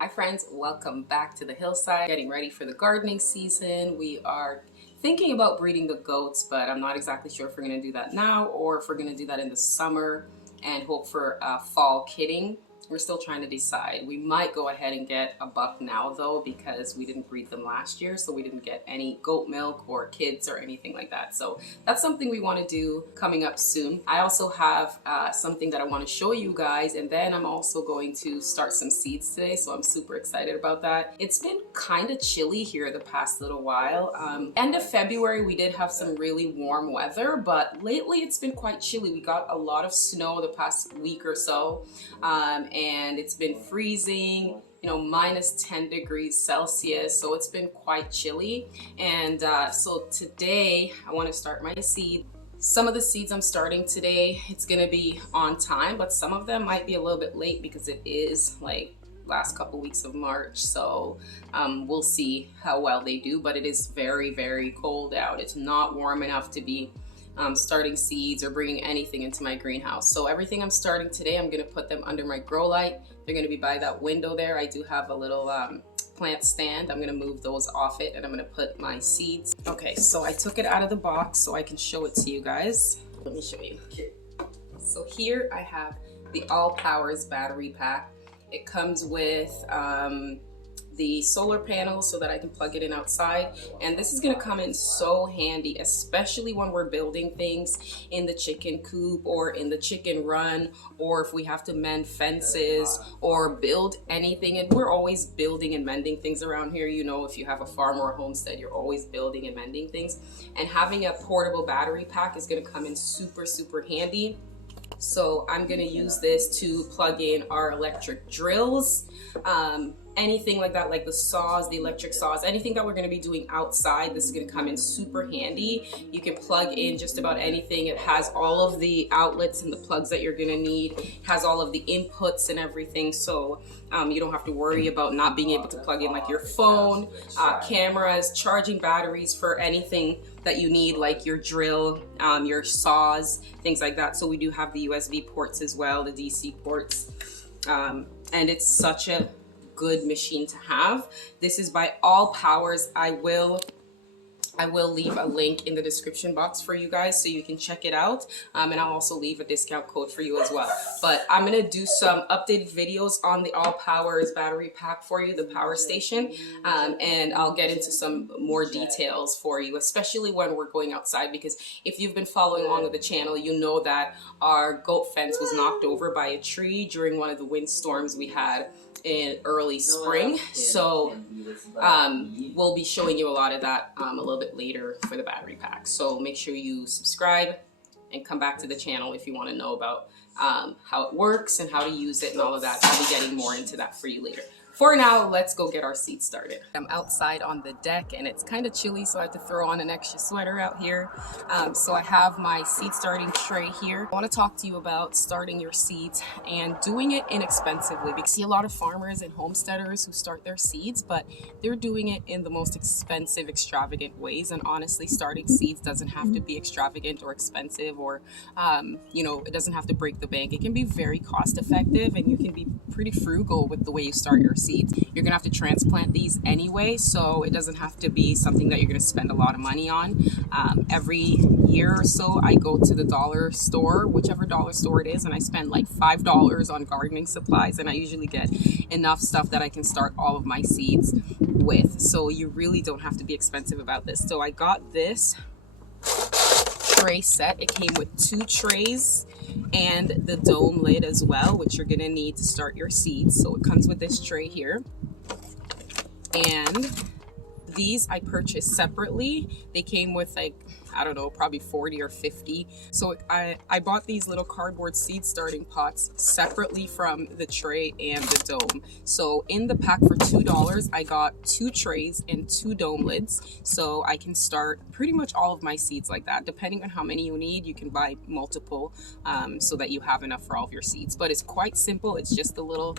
Hi friends, welcome back to the Hillside. Getting ready for the gardening season. We are thinking about breeding the goats, but I'm not exactly sure if we're going to do that now or if we're going to do that in the summer and hope for fall kidding. We're still trying to decide. We might go ahead and get a buck now though, because we didn't breed them last year, so we didn't get any goat milk or kids or anything like that. So that's something we want to do coming up soon. I also have something that I want to show you guys, and then I'm also going to start some seeds today, so I'm super excited about that. It's been kind of chilly here the past little while. End of February we did have some really warm weather, but lately it's been quite chilly. We got a lot of snow the past week or so, and it's been freezing, you know, minus 10 degrees Celsius, so it's been quite chilly. And so today I want to start my seed. Some of the seeds I'm starting today, it's gonna be on time, but some of them might be a little bit late because it is like last couple weeks of March, so we'll see how well they do. But it is very, very cold out. It's not warm enough to be starting seeds or bringing anything into my greenhouse. So everything I'm starting today, I'm gonna put them under my grow light. They're gonna be by that window there. I do have a little plant stand. I'm gonna move those off it and I'm gonna put my seeds. Okay, so I took it out of the box so I can show it to you guys. Let me show you. So here I have the All Powers battery pack. It comes with the solar panels so that I can plug it in outside, and this is going to come in so handy, especially when we're building things in the chicken coop or in the chicken run, or if we have to mend fences or build anything. And we're always building and mending things around here. You know, if you have a farm or a homestead, you're always building and mending things, and having a portable battery pack is going to come in super, super handy. So I'm going to use this to plug in our electric drills, anything like that, like the saws, the electric saws, anything that we're going to be doing outside. This is going to come in super handy. You can plug in just about anything. It has all of the outlets and the plugs that you're going to need. It has all of the inputs and everything, so you don't have to worry about not being able to plug in like your phone, cameras, charging batteries for anything that you need, like your drill, your saws, things like that. So we do have the USB ports as well, the DC ports, and it's such a good machine to have. This is by All Powers. I will leave a link in the description box for you guys so you can check it out, and I'll also leave a discount code for you as well. But I'm gonna do some updated videos on the All Powers battery pack for you, the power station, and I'll get into some more details for you, especially when we're going outside, because if you've been following along with the channel, you know that our goat fence was knocked over by a tree during one of the windstorms we had in early spring. So we'll be showing you a lot of that a little bit later for the battery pack. So make sure you subscribe and come back to the channel if you want to know about how it works and how to use it and all of that. I'll be getting more into that for you later. For now, let's go get our seeds started. I'm outside on the deck and it's kind of chilly, so I have to throw on an extra sweater out here. So I have my seed starting tray here. I want to talk to you about starting your seeds and doing it inexpensively. We see a lot of farmers and homesteaders who start their seeds, but they're doing it in the most expensive, extravagant ways. And honestly, starting seeds doesn't have to be extravagant or expensive, or you know, it doesn't have to break the bank. It can be very cost effective, and you can be pretty frugal with the way you start your seeds. You're gonna have to transplant these anyway, so it doesn't have to be something that you're gonna spend a lot of money on. Every year or so I go to the dollar store, whichever dollar store it is, and I spend like $5 on gardening supplies, and I usually get enough stuff that I can start all of my seeds with. So you really don't have to be expensive about this. So I got this tray set. It came with 2 trays and the dome lid as well, which you're gonna need to start your seeds. So it comes with this tray here, and these I purchased separately. They came with like, I don't know, probably 40 or 50. So I bought these little cardboard seed starting pots separately from the tray and the dome. So in the pack for $2, I got 2 trays and 2 dome lids. So I can start pretty much all of my seeds like that. Depending on how many you need, you can buy multiple so that you have enough for all of your seeds. But it's quite simple. It's just a little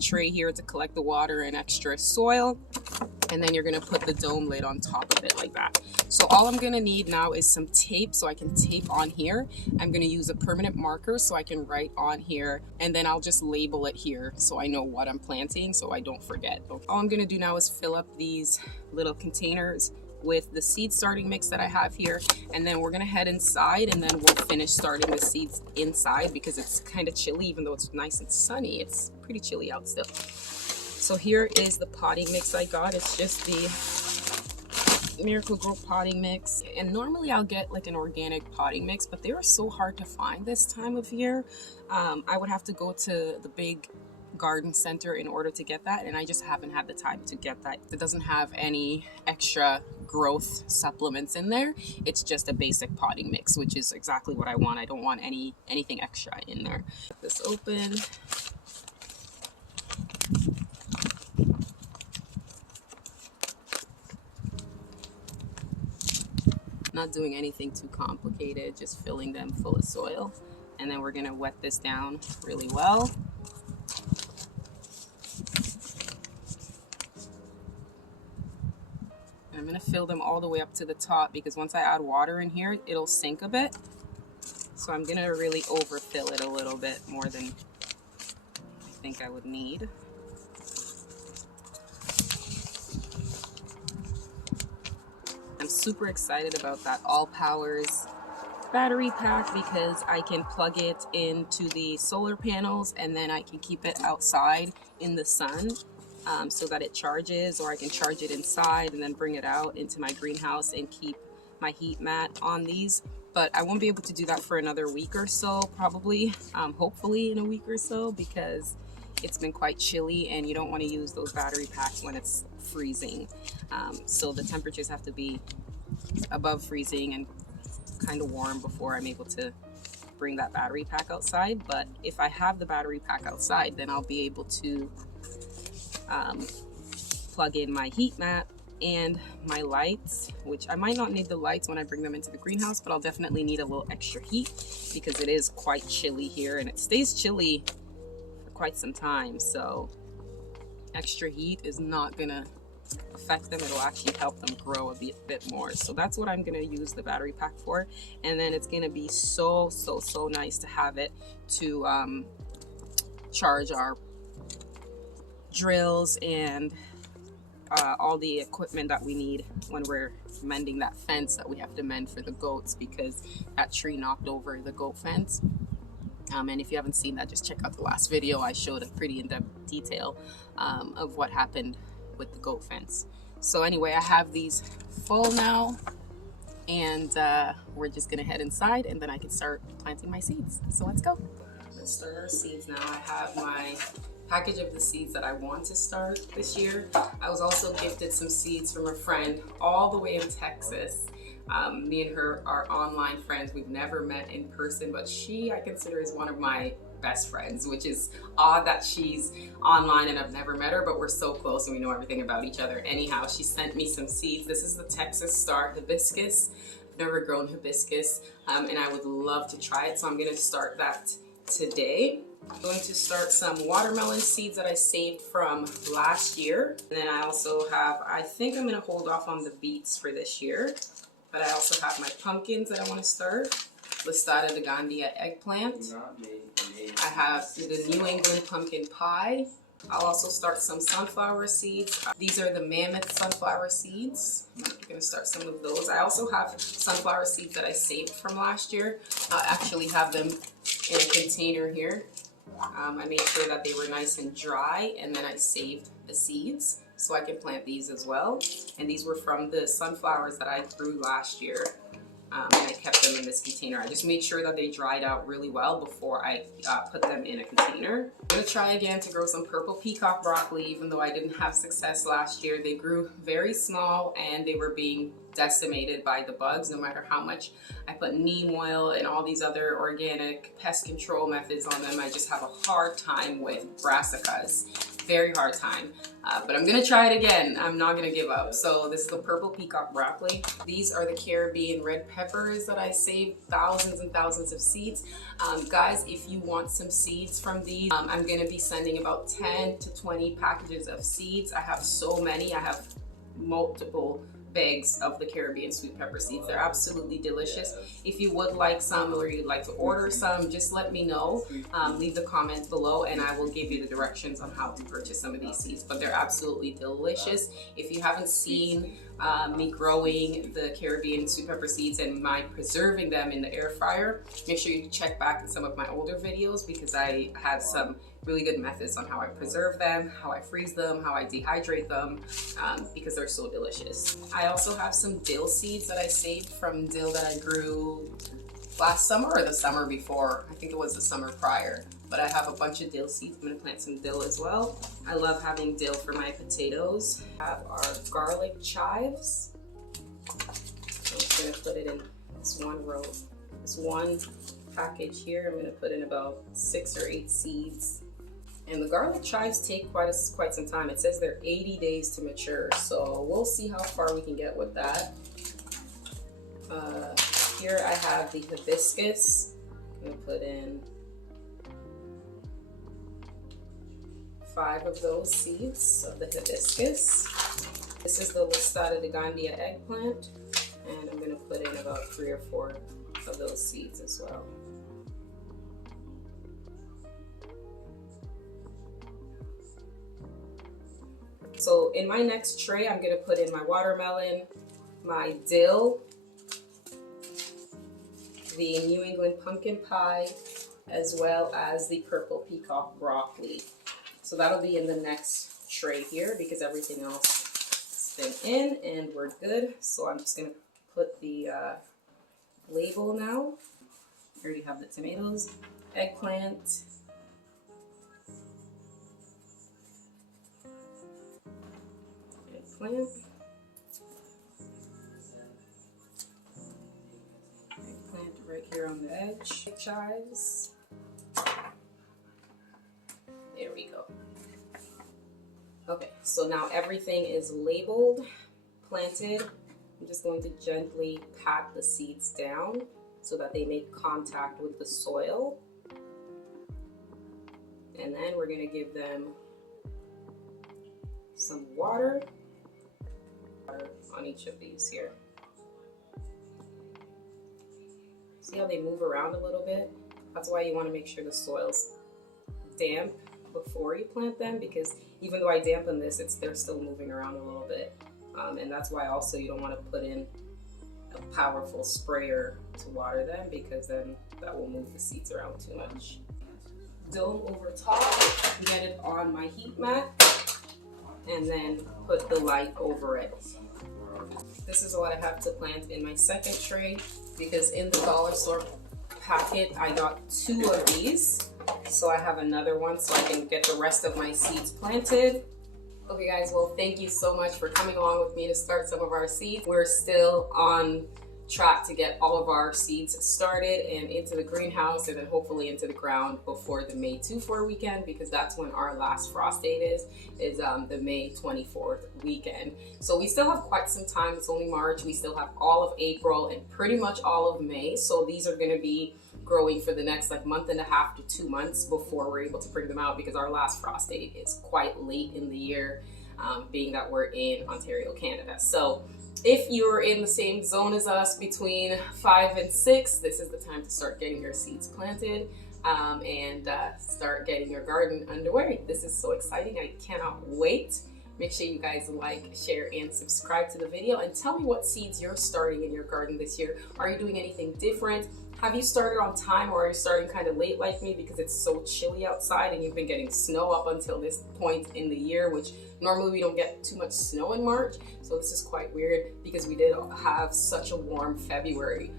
tray here to collect the water and extra soil. And then you're gonna put the dome lid on top of it like that. So all I'm gonna need now now is some tape so I can tape on here. I'm going to use a permanent marker so I can write on here, and then I'll just label it here so I know what I'm planting so I don't forget. All I'm going to do now is fill up these little containers with the seed starting mix that I have here, and then we're gonna head inside and then we'll finish starting the seeds inside because it's kind of chilly. Even though it's nice and sunny, it's pretty chilly out still. So here is the potting mix I got. It's just the Miracle Grow potting mix, and normally I'll get like an organic potting mix, but they are so hard to find this time of year. I would have to go to the big garden center in order to get that, and I just haven't had the time to get that. It doesn't have any extra growth supplements in there. It's just a basic potting mix, which is exactly what I want. I don't want anything extra in there. Get this open. Not doing anything too complicated, just filling them full of soil, and then we're gonna wet this down really well. I'm going to fill them all the way up to the top because once I add water in here, it'll sink a bit. So I'm going to really overfill it a little bit more than I think I would need. I'm super excited about that All Powers battery pack because I can plug it into the solar panels and then I can keep it outside in the sun. So that it charges, or I can charge it inside and then bring it out into my greenhouse and keep my heat mat on these. But I won't be able to do that for another week or so, probably, hopefully in a week or so, because it's been quite chilly and you don't want to use those battery packs when it's freezing. So the temperatures have to be above freezing and kind of warm before I'm able to bring that battery pack outside. But if I have the battery pack outside, then I'll be able to plug in my heat mat and my lights, which I might not need the lights when I bring them into the greenhouse, but I'll definitely need a little extra heat because it is quite chilly here and it stays chilly for quite some time. So extra heat is not gonna affect them. It'll actually help them grow a bit more. So that's what I'm gonna use the battery pack for. And then it's gonna be so nice to have it to charge our drills and all the equipment that we need when we're mending that fence that we have to mend for the goats because that tree knocked over the goat fence. And if you haven't seen that, just check out the last video. I showed a pretty in-depth detail of what happened with the goat fence. So anyway, I have these full now, and we're just gonna head inside and then I can start planting my seeds. So let's go. Let's start our seeds now. I have my package of the seeds that I want to start this year. I was also gifted some seeds from a friend all the way in Texas. Me and her are online friends. We've never met in person, but I consider is one of my best friends, which is odd that she's online and I've never met her, but we're so close and we know everything about each other. Anyhow, she sent me some seeds. This is the Texas Star hibiscus. I've never grown hibiscus, and I would love to try it, so I'm gonna start that today. I'm going to start some watermelon seeds that I saved from last year. And then I also have, I think I'm going to hold off on the beets for this year. But I also have my pumpkins that I want to start. Listada de Gandia eggplant. I have the New England pumpkin pie. I'll also start some sunflower seeds. These are the mammoth sunflower seeds. I'm going to start some of those. I also have sunflower seeds that I saved from last year. I actually have them in a container here. I made sure that they were nice and dry, and then I saved the seeds so I can plant these as well. And these were from the sunflowers that I grew last year, and I kept them in this container. I just made sure that they dried out really well before I put them in a container. I'm gonna try again to grow some purple peacock broccoli, even though I didn't have success last year. They grew very small and they were being decimated by the bugs. No matter how much I put neem oil and all these other organic pest control methods on them, I just have a hard time with brassicas. Very hard time, but I'm gonna try it again. I'm not gonna give up. So this is the purple peacock broccoli. These are the Caribbean red peppers that I saved thousands and thousands of seeds. Guys, if you want some seeds from these, I'm gonna be sending about 10 to 20 packages of seeds. I have so many. I have multiple bags of the Caribbean sweet pepper seeds. They're absolutely delicious. If you would like some or you'd like to order some, just let me know. Leave the comments below and I will give you the directions on how to purchase some of these seeds. But they're absolutely delicious. If you haven't seen me growing the Caribbean sweet pepper seeds and my preserving them in the air fryer, make sure you check back in some of my older videos because I have some really good methods on how I preserve them, how I freeze them, how I dehydrate them, because they're so delicious. I also have some dill seeds that I saved from dill that I grew last summer or the summer before. I think it was the summer prior. But I have a bunch of dill seeds. I'm gonna plant some dill as well. I love having dill for my potatoes. I have our garlic chives. So I'm just gonna put it in this one row, this one package here. I'm gonna put in about 6 or 8 seeds. And the garlic chives take quite some time. It says they're 80 days to mature, so we'll see how far we can get with that. Here I have the hibiscus. I'm gonna put in 5 of those seeds of the hibiscus. This is the Listada de Gandia eggplant, and I'm gonna put in about 3 or 4 of those seeds as well. So in my next tray, I'm gonna put in my watermelon, my dill, the New England pumpkin pie, as well as the purple peacock broccoli. So that'll be in the next tray here because everything else has been in and we're good. So I'm just gonna put the label now. I already have the tomatoes, eggplant, eggplant right here on the edge, chives. There we go. Okay, so now everything is labeled, planted. I'm just going to gently pat the seeds down so that they make contact with the soil. And then we're gonna give them some water on each of these here. See how they move around a little bit? That's why you want to make sure the soil's damp before you plant them, because even though I dampen this, they're still moving around a little bit. And that's why also you don't want to put in a powerful sprayer to water them, because then that will move the seeds around too much. Dome over top, get it on my heat mat, and then put the light over it. This is what I have to plant in my second tray, because in the dollar store packet I got 2 of these, so I have another one so I can get the rest of my seeds planted. Okay guys, well thank you so much for coming along with me to start some of our seeds. We're still on track to get all of our seeds started and into the greenhouse, and then hopefully into the ground before the May 24 weekend, because that's when our last frost date is the May 24th weekend. So we still have quite some time. It's only March. We still have all of April and pretty much all of May. So these are going to be growing for the next month and a half to 2 months before we're able to bring them out, because our last frost date is quite late in the year, being that we're in Ontario, Canada. So if you're in the same zone as us between 5 and 6, this is the time to start getting your seeds planted and start getting your garden underway. This is so exciting. I cannot wait. Make sure you guys like, share, and subscribe to the video, and tell me what seeds you're starting in your garden this year. Are you doing anything different? Have you started on time, or are you starting kind of late like me because it's so chilly outside and you've been getting snow up until this point in the year, which normally we don't get too much snow in March. So this is quite weird because we did have such a warm February.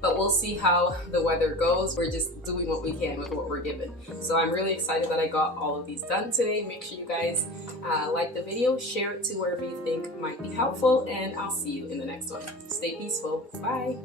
But we'll see how the weather goes. We're just doing what we can with what we're given. So I'm really excited that I got all of these done today. Make sure you guys like the video, share it to wherever you think might be helpful, and I'll see you in the next one. Stay peaceful. Bye.